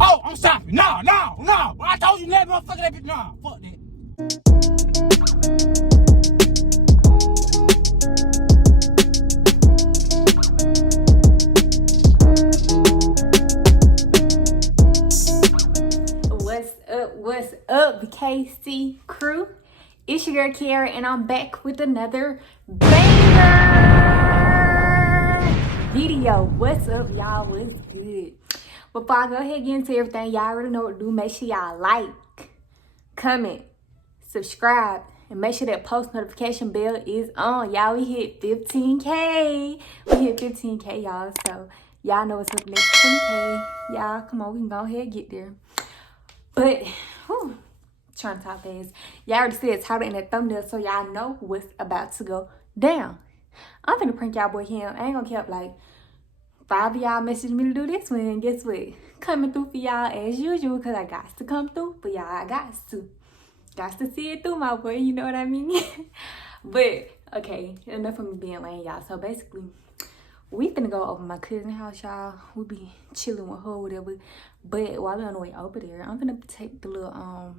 Oh, I'm sorry. No. I told you that motherfucker that bitch. Nah, fuck that. What's up, KC crew? It's your girl Kiera, and I'm back with another banger video. What's up, y'all? What's good? Before I go ahead and get into everything, y'all already know what to do. Make sure y'all like, comment, subscribe, and make sure that post notification bell is on. Y'all, we hit 15K. We hit 15K, y'all. So y'all know what's up next 20K. Y'all, come on, we can go ahead and get there. But, trying to talk fast. Y'all already said title in that thumbnail, so y'all know what's about to go down. I'm finna prank y'all boy Cam. I ain't gonna keep like 5 of y'all messaged me to do this one. And guess what? Coming through for y'all as usual, because I got to come through for y'all. I got to see it through, my boy. You know what I mean? But, okay, enough of me being lame, y'all. So basically, we finna go over my cousin's house, y'all. We be chilling with her or whatever. But while we on the way over there, I'm finna take the little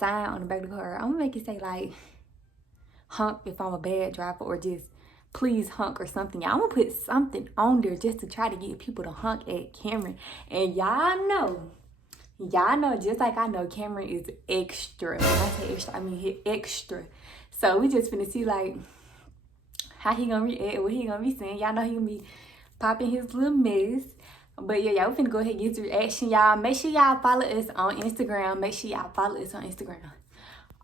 sign on the back of the car. I'm gonna make it say like honk if I'm a bad driver, or just please honk or something. Y'all, I'm gonna put something on there just to try to get people to honk at Cameron. And y'all know, just like I know, Cameron is extra. When I say extra, I mean he extra. So we just finna see like how he gonna react, what he gonna be saying. Y'all know he gonna be popping his little mess. But yeah, we finna go ahead and get to reaction, y'all. Make sure y'all follow us on Instagram.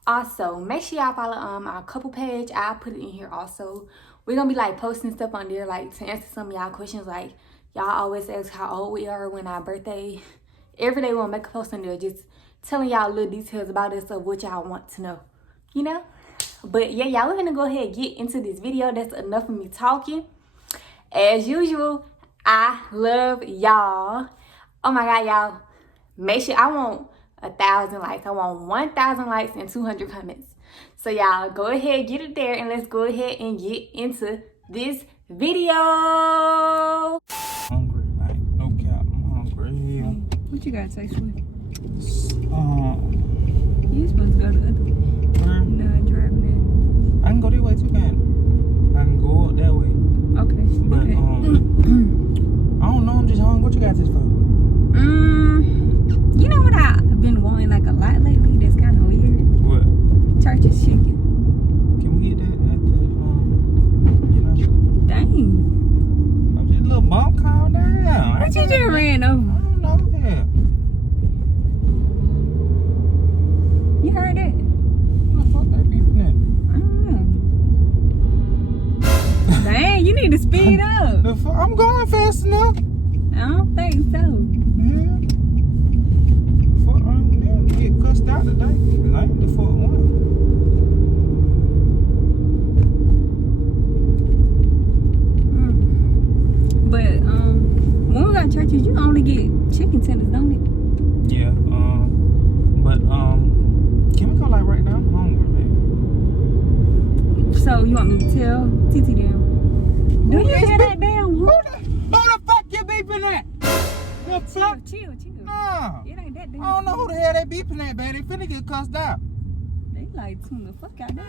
Also, make sure y'all follow our couple page. I'll put it in here also. We're gonna be like posting stuff on there, like to answer some of y'all questions. Like y'all always ask how old we are, when our birthday. Every day we'll make a post on there just telling y'all little details about us of what y'all want to know, you know. But yeah, y'all, we're gonna go ahead and get into this video. That's enough of me talking. As usual, I love y'all. Oh my god, y'all, make sure, I want 1,000 likes. I want 1,000 likes and 200 comments. So y'all, go ahead, get it there, and let's go ahead and get into this video. Hungry, like, no cap, I'm hungry. What you gotta say, Sweet? You supposed to go the other way. Where? No, I'm driving in. I can go this way too, man. I can go up that way. Okay. But okay. I don't know, I'm just hungry. What you got this for? You know what I've been wanting like a lot lately? That's kind of weird. What? Church's chicken. Can we get that at the you know? Dang. I'm just a little bump. Calm down. What you just ran over? I don't know. Yeah. You heard that? What the fuck that beeping at? I don't know. Dang, you need to speed up. The fuck? I'm going fast enough. I don't think so. Yeah. Fuck, I'm gonna get cussed out today. Cause I ain't the fuck one. But when we got churches, you only get chicken tenders, don't it? Yeah. But can we go like right now? I'm hungry, man. So you want me to tell TT them? Do you hear that damn? Who the fuck you beeping at? The fuck? Chill. Nah. It ain't that damn. I don't know who the hell they beeping at, man. They finna get cussed out. They like tune the fuck out there.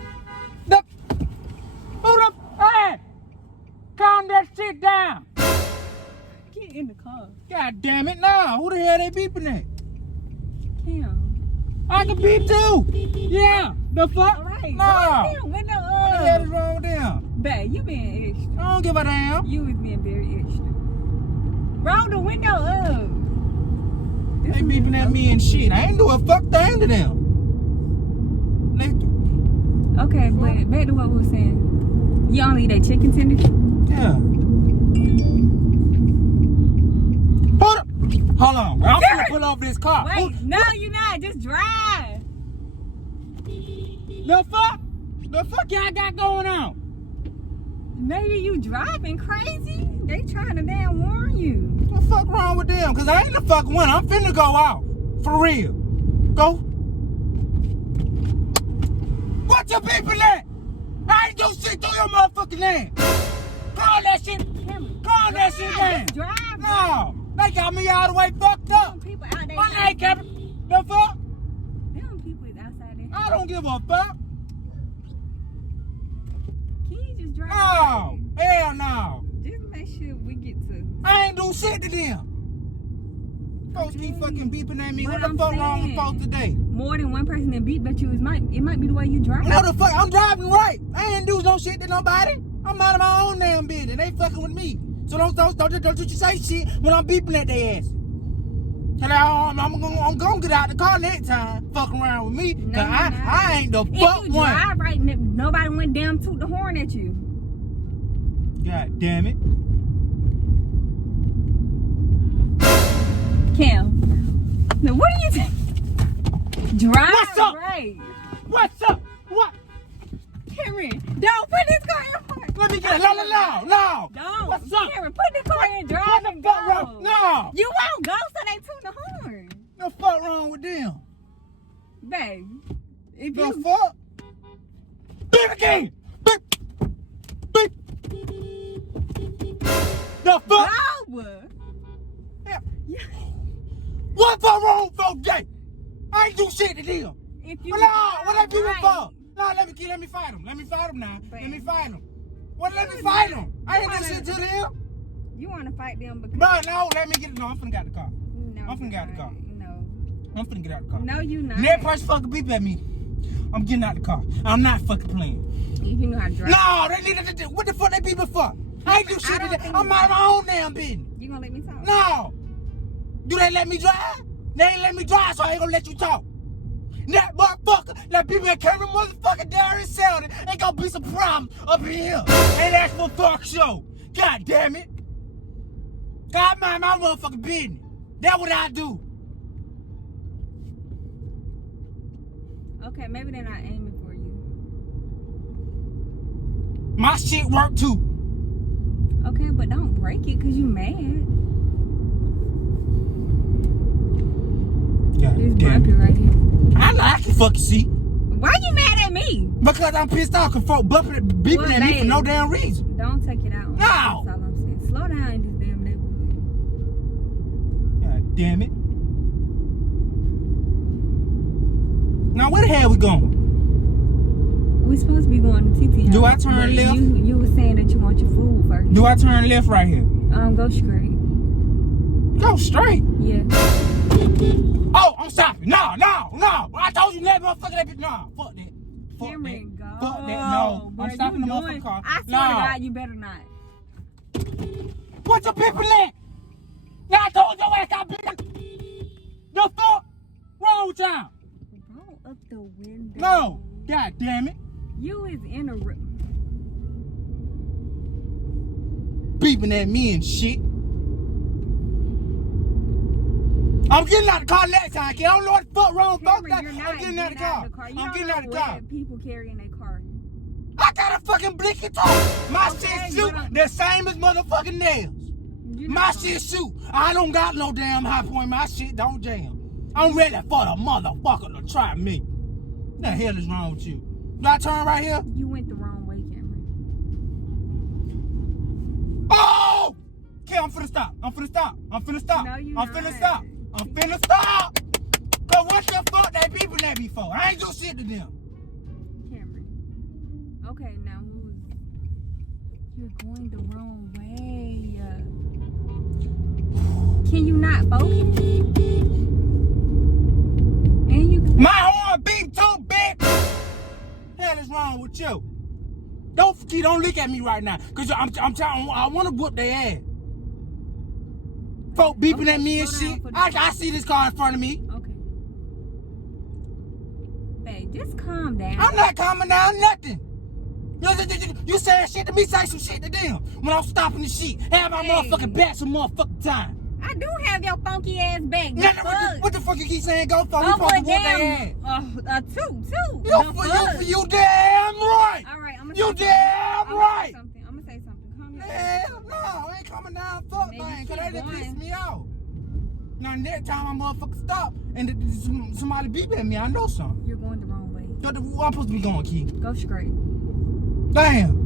Hey! Calm that shit down. Get in the car. God damn it, nah. Who the hell they beeping at? Cam. I can beep too. Yeah. The fuck? All right. Nah. Window What the hell is wrong with them? Babe, you being extra. I don't give a damn. You was being very extra. Roll the window up. They beeping at me and shit. I ain't do a fuck thing to them. Okay, but back to what we were saying. You only eat that chicken tender? Yeah. Hold on. I'm gonna pull off this car. Wait, no, you're not. Just drive. The fuck? The fuck y'all got going on? Maybe you driving crazy. They trying to damn warn you. What the fuck wrong with them? Cause I ain't the fucking one. I'm finna go out. For real. Go. What you beeping at? I ain't do shit through your motherfucking land. Calm that shit. Calm that shit down. Drive. No. They got me all the way fucked up. People out there. My name Cameron. The fuck? Them people is outside there. I don't give a fuck. Can you just drive? No. Hell no. Just make sure we get to. I ain't do shit to them. Folks keep fucking beeping at me. But What the I'm fuck wrong with saying, folks today? More than one person that beat, bet you it might be the way you drive. No the fuck, I'm driving right. I ain't do no shit to nobody. I'm out of my own damn business. They fucking with me. So don't you say shit when I'm beeping at their ass. Cause I'm gonna get out the car next time. Fucking around with me. No, Cause I ain't the fuck if you one. drive right, nobody went down toot the horn at you. God damn it. Cam. Now what do you think? Drive What's up? right. What's up? What? Cameron, don't put this car in park. Let me get it. No. Don't. What's up? Cameron, put the car in drive What the and fuck go. wrong? No. You won't go, so they toot the horn. The fuck wrong with them? Babe, if The you... fuck? Beep again. Beep. Beep. The fuck? No. Yeah. What the fuck wrong with folks gay? I ain't do shit to them. If you Well, no, what they people right. for? No, let me fight them. Let me fight them now. But- Let me fight them. What? Let me fight them. I ain't do shit to them. You want to fight them because... Bro, no, let me get it. No, I'm finna get out the car. No, I'm finna get out the you're car. not. No. I'm finna get out the car. No, you not. Next person fucking beep at me. I'm getting out the car. I'm not fucking playing. If you know how to drive. No, they need to. What the fuck they beeping for? I ain't do shit to them. I'm out of my own damn business. You gonna let me talk? No. Do they let me drive? They ain't let me drive, so I ain't gonna let you talk. That motherfucker, that people that came in motherfucking Darius Selden ain't gonna be some problem up in here. And that's for fuck show. God damn it. God mind my motherfucking business. That's what I do. Okay, maybe they're not aiming for you. My shit work too. Okay, but don't break it because you mad. God This damn bumpy it. right here. I know I can fucking see. Why you mad at me? Because I'm pissed off because folk beeping Well, at me for babe. no damn reason. Don't take it out. No. That's all I'm saying. Slow down in this damn neighborhood. God damn it. Now where the hell we going? We supposed to be going to TT. Do I turn but left? You were saying that you want your food first. Do I turn left right here? Go straight. Go straight. Yeah. Oh, I'm stopping. No. I told you that motherfucker that bitch. No, fuck that. Fuck Cameron, that. go. Fuck that. No. Bro, I'm stopping the you motherfucking doing- car. I swear to God, you better not. What your people at? Now I told your ass I bitch. The fuck? Wrong with y'all? Roll up the window. No. God damn it. You is in a... Beeping at me and shit. I'm getting out the car next time, kid. I don't know what the fuck wrong with folks. Cameron, you're not I'm getting out the car. You I'm don't getting know out the car. what people carry in their car. I got a fucking blinky too. My Okay, shit shoot but the same as motherfucking nails. My shit shoot. I don't got no damn high point. My shit don't jam. I'm ready for the motherfucker to try me. What the hell is wrong with you? Do I turn right here? You went the wrong way, Cameron. Oh! Okay, I'm finna stop. I'm finna stop. No, you I'm not. finna stop. Cause what the fuck they beeping at me for? I ain't do shit to them. Cameron. Okay, now move. You're going the wrong way. Can you not focus? And you... My horn beep too, bitch. Hell is wrong with you? Don't look at me right now, cause I'm trying. I want to whoop their ass. Folk beeping at me and slow shit. down I see this car in front of me. Okay. Babe, just calm down. I'm not calming down nothing. You saying shit to me, say some shit to them. When I'm stopping the shit, have my motherfucking back some motherfucking time. I do have your funky ass back. Now, what the fuck you keep saying go for? We Go supposed for to whoop their ass. two. You damn right. All right, I'm gonna You say damn something. right. I'm gonna say something. Calm your ass. Hell no, I ain't coming down fuck Man, you thing, cause keep they done going. pissed me off. Now next time I motherfucker stop and somebody beep at me, I know something. You're going the wrong way. Where I'm supposed to be going, Key? Go straight. Damn.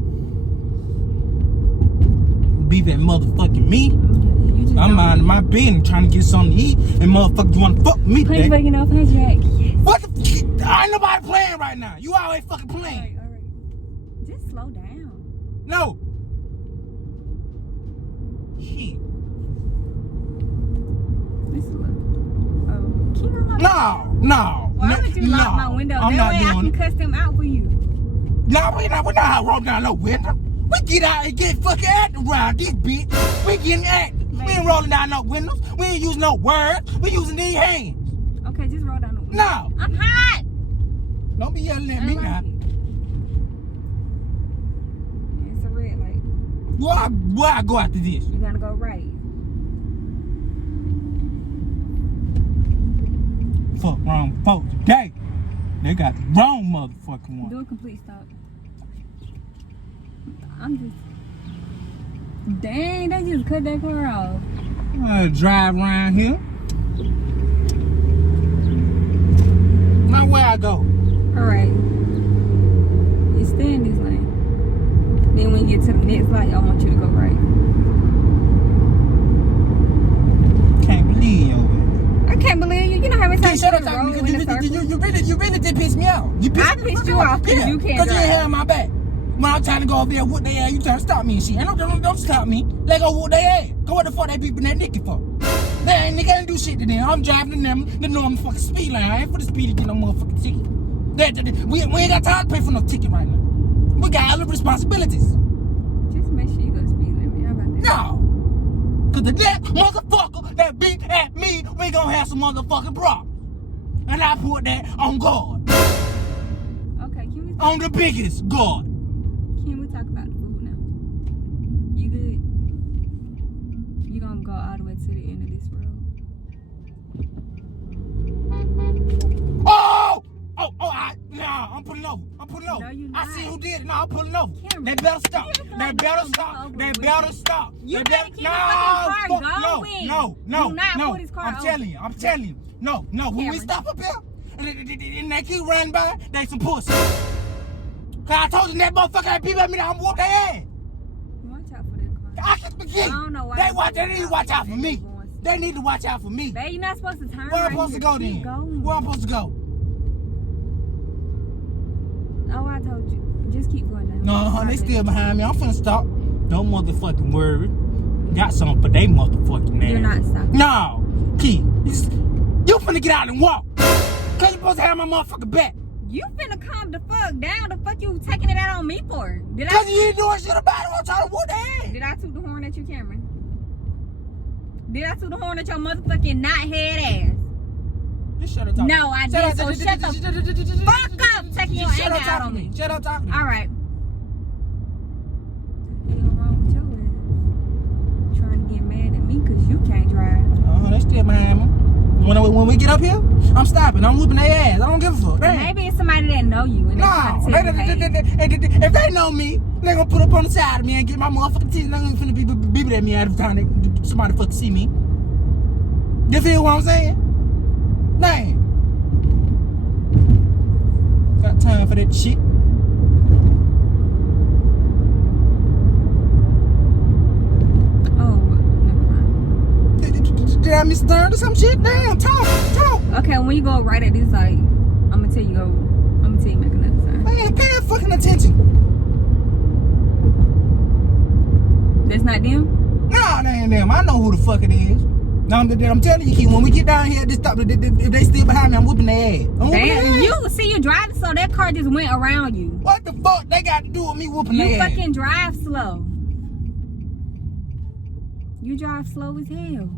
motherfucking beef at motherfucking me. You just I'm minding my business, trying to get something to eat, and motherfuckers want to fuck me Punch today. fucking off his jack. Yes. What the? Ain't nobody playing right now. You always fucking playing. All right. Just slow down. No. Shit. No. Why would you lock my window? I'm That not way I doing can cuss them out for you. No, we're not rolling down no window. We get out and get fucking active around this bitch. We getting active. We ain't rolling down no windows. We ain't using no words. We using these hands. Okay, just roll down the window. No. I'm hot. Don't be yelling at I me like now. it. It's a red light. Where I go after this? You gotta go right. Fuck wrong folks today. They got the wrong motherfucking one. Do a complete stop. I'm just... Dang, they just cut that car off. Drive around here. Now where I go? Alright. You stay in this lane. Then when you get to the next light, I want you to go right. Can't believe you. I can't believe you. You know how many times Shut up, you roll in a circle? you really did piss me off. I pissed you off because you can't Because you drive. ain't had my back. When I'm trying to go over there, whoop their ass, you trying to stop me and shit. And don't stop me. Let go whoop their ass. Go what the fuck they people that Nicky for? Nigga ain't do shit to them. I'm driving them the normal fucking speed line. I ain't for the speed to get no motherfucking ticket. We ain't got time to pay for no ticket right now. We got other responsibilities. Just make sure you go speed limit. How about that? No. Cause the next motherfucker that beat at me, we gonna have some motherfucking problems. And I put that on God. Okay, can we On the biggest God. Can we talk about the food now? You good? You gonna go all the way to the end of this road? Nah, I'm pulling over. No, you I not. see who did it. No, I'm pulling over. Cameron, They better stop. you feel They like better you stop. gonna go They over better with stop. You They better better keep your fucking car going. No. Do not pull this car I'm over. telling you. No. When we Cameron. stop up here and they keep running by, they some pussy. Cause I told you that motherfucker that people at me that I'm whoop their ass. Watch out for that car. I can begin. I don't know why They need to watch out for me. They need to watch out for me. Babe, you're not supposed to turn Where right I'm supposed to here. go Keep then? going. Where I'm supposed to go? Oh, I told you. Just keep going down. No, they still behind me. I'm finna stop. Don't motherfucking worry. Got something for they motherfucking ass. You're not stopping. No, Key. You finna get out and walk. Cause you supposed to have my motherfucking back. You finna calm the fuck down. The fuck you taking it out on me for? Cause you ain't doing shit about it. I'm trying to whoop their ass. Did I toot the horn at you, Cameron? Did I toot the horn at your motherfucking knothead ass? Just shut up talking. No, I did. So shut the fuck up taking your anger out on me. Shut up talking. All right. What the hell wrong with your ass? Trying to get mad at me because you can't drive. Oh, they still behind me. When we get up here, I'm stopping. I'm whooping their ass. I don't give a fuck. Damn. Maybe it's somebody that know you and No, if they know me, they gonna put up on the side of me and get my motherfucking teeth. They gonna finna beep at me every time somebody fucking see me. You feel what I'm saying? Damn. Got time for that shit. Oh, never mind. Did I miss third or some shit? Damn, talk. Okay, when you go right at this light, I'm gonna tell you make another sign. Man, pay fucking attention. That's not them? No, they ain't them. I know who the fuck it is. No, I'm telling you, Key, when we get down here, just stop. If they still behind me, I'm whooping their ass. Damn, you driving so that car just went around you. What the fuck they got to do with me whooping their You ass? fucking drive slow. You drive slow as hell.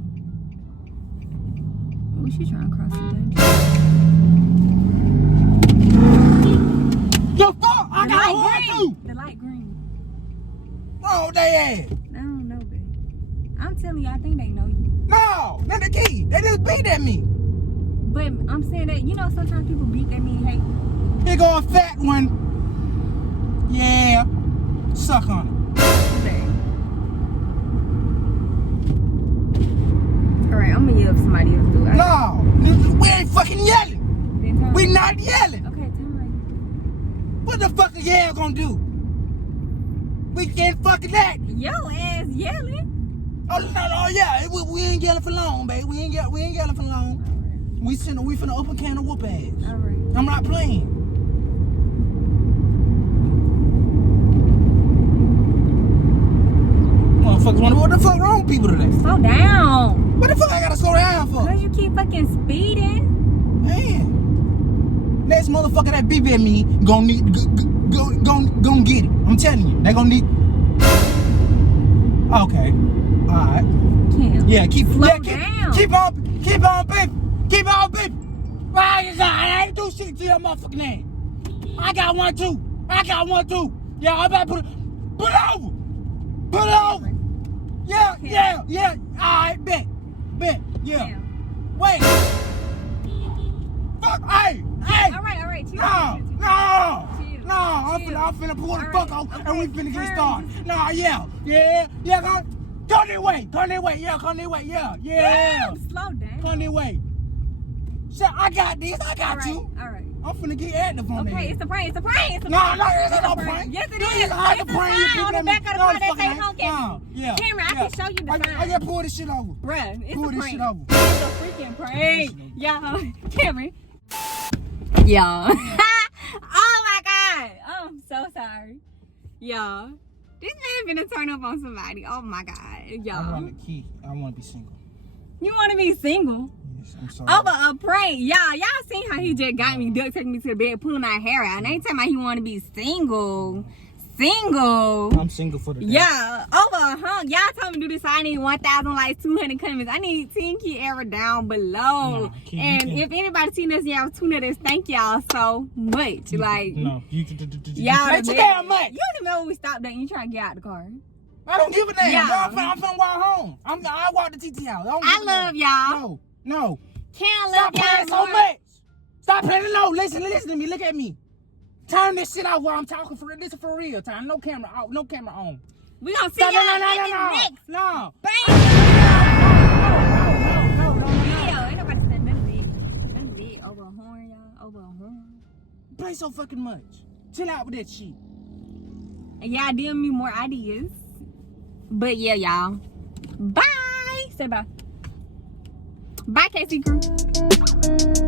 Oh, she trying to cross the danger. Yo, fuck! I got one too! The light green. Oh, they ass. I don't know, babe. I'm telling you, I think they know you. No, not the Key. They just beat at me. But I'm saying that, you know, sometimes people beat that mean hate. Here go a fat one. Yeah. Suck on it. Alright, I'm gonna yell if somebody else do it. No, we ain't fucking yelling. We not yelling. Okay, turn right. What the fuck is y'all gonna do? We can't fucking that. Yo ass yelling. Oh no, yeah. We ain't yelling for long, babe. We ain't yelling for long. We finna open can of whoop ass. All right. I'm not playing. Motherfuckers wonder what the fuck wrong with people today. Slow down. What the fuck I gotta slow down for? Cause you keep fucking speeding. Man. Next motherfucker that beep at me gon' need gon' get it. I'm telling you, they gon' need. Okay. Alright. Yeah, keep down. Keep on beeping. Keep on beeping. I ain't do shit to your motherfucking name. I got one too. Yeah, I better put it over. Put it over. Yeah. Alright, bet. Yeah. Damn. Wait. Fuck, hey. All right. Chill. No, I'm finna pull the fuck off and we finna get started. Nah, yeah, come this way, yeah. Damn, slow down. Come this way. Shit, I got this, I got you. All right. I'm finna get active on that. Okay, it's a prank. No, it's not no prank. Yes, it You is. ain't hide It's the a prank. sign on the back of the car that say honk at me. Yeah. Camera, I can show you the sign. I just pull this shit over. Bruh, it's Pull a this prank. shit over. It's a freaking prank. Y'all, Cameron. Y'all. Oh my God. I'm so sorry. Y'all. This man finna turn up on somebody. Oh my God. Y'all. I want the key. I want to be single. You want to be single? Yes, I'm sorry. Over a prank. Y'all seen how he just got me duct taking me to the bed, pulling my hair out. And they talking about he want to be single. I'm single for the day. Yeah, over a honk. Y'all told me to do this, so I need 1,200 comments. I need 10 Kiera down below. No, and if anybody seen this, y'all tune in, thank y'all so much. Like, no, y'all, you damn much. You don't even know when we stopped that. You trying to get out the car. I don't give a damn. Yeah. I'm finna walk home. I walk the TT house. I love y'all. No. Can't Stop love playing y'all so much. Stop playing. No, listen to me. Look at me. Turn this shit off while I'm talking for real. This is for real time. No camera out. No camera on. We gonna see y'all next. No. Bang. No. Video. Ain't nobody saying nothing big. Over a horn, y'all. Over a horn. Play so fucking much. Chill out with that shit. And y'all DM me more ideas. But yeah, y'all. Bye. Say bye. Bye, KC crew.